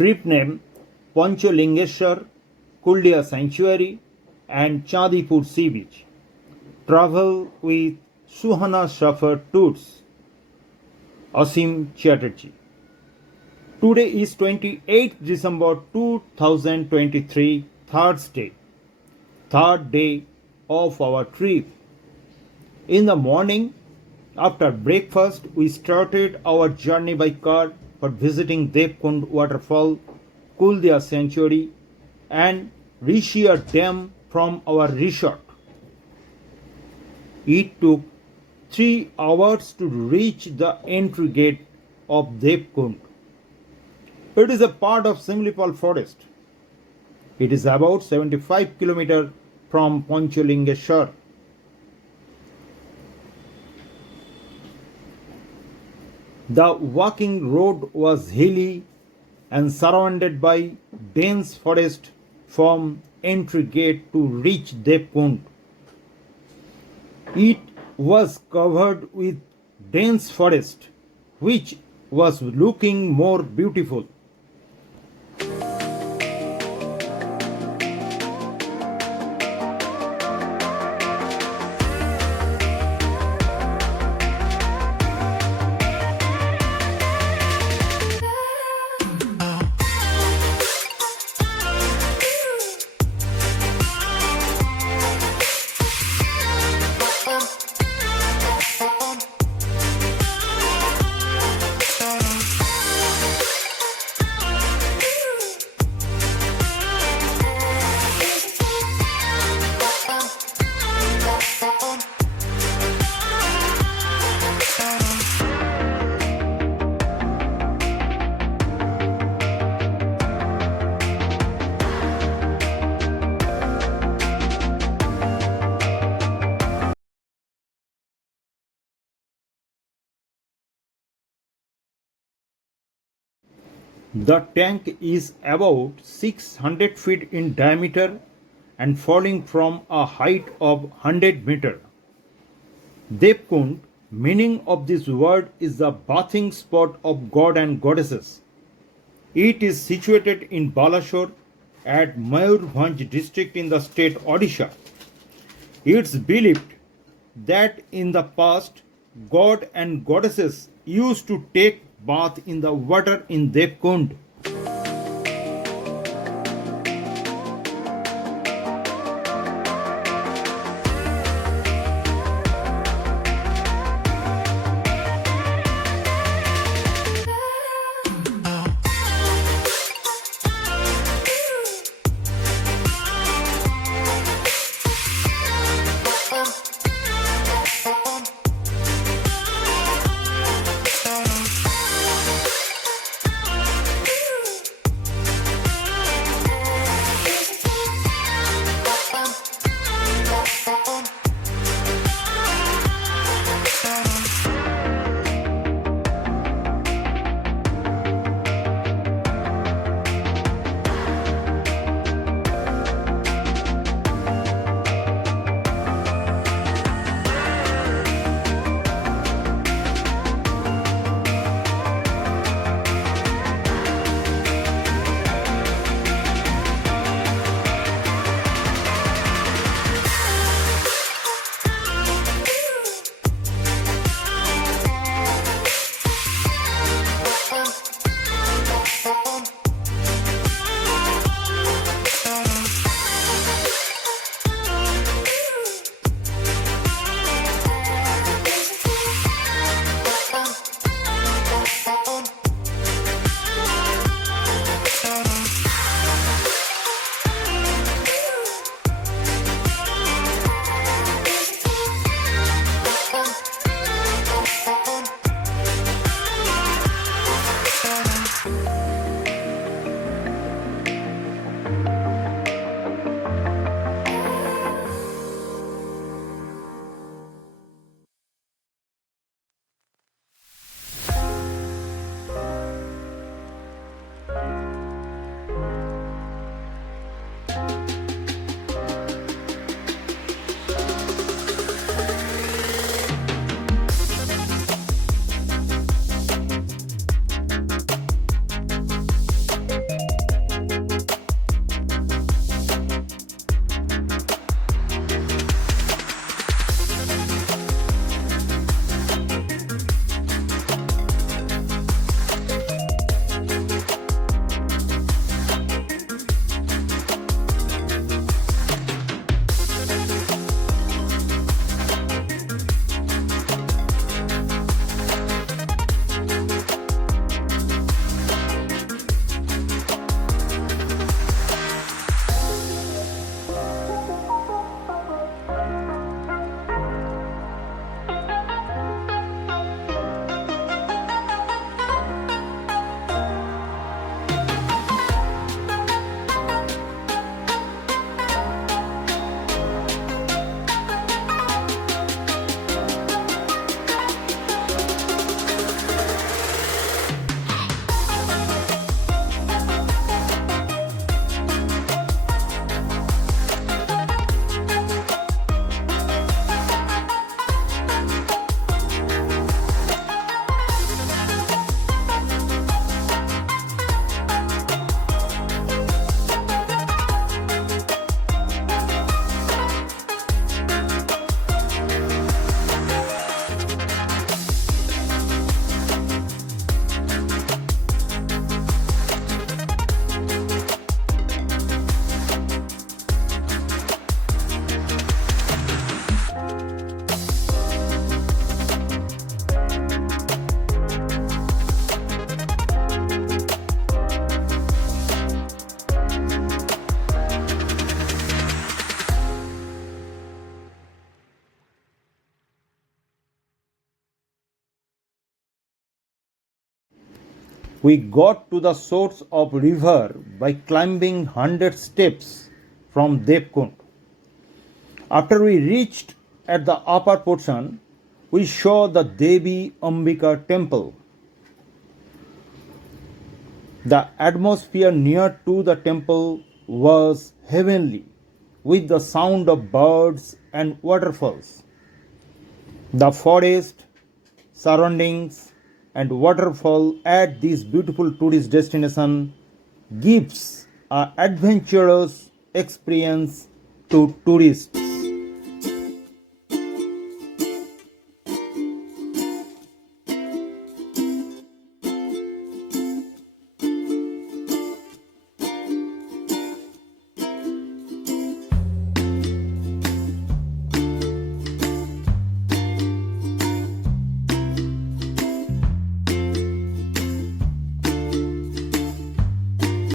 Trip name Panchalingeshwar, Kuldiah Sanctuary and Chandipur Sea Beach. Travel with Suhana Safar Tours. Asim Chatterjee. Today is 28th December 2023, Thursday, third day of our trip. In the morning, after breakfast, we started our journey by car for visiting Debkund waterfall, Kuldiah Sanctuary, and Rishia Dam from our resort. It took 3 hours to reach the entry gate of Debkund. It is a part of Simlipal forest. It is about 75 km from Panchalingeshwar. The walking road was hilly and surrounded by dense forest from entry gate to reach Debkund. It was covered with dense forest, which was looking more beautiful. The tank is about 600 feet in diameter and falling from a height of 100 meters. Debkund, meaning of this word is the bathing spot of god and goddesses. It is situated in Balashore at Mayurbhanj district in the state Odisha. It's believed that in the past, god and goddesses used to take bath in the water in Debkund. We got to the source of river by climbing 100 steps from Debkund. After we reached at the upper portion, we saw the Devi Ambika temple. The atmosphere near to the temple was heavenly, with the sound of birds and waterfalls. The forest, surroundings, and waterfall at this beautiful tourist destination gives an adventurous experience to tourists.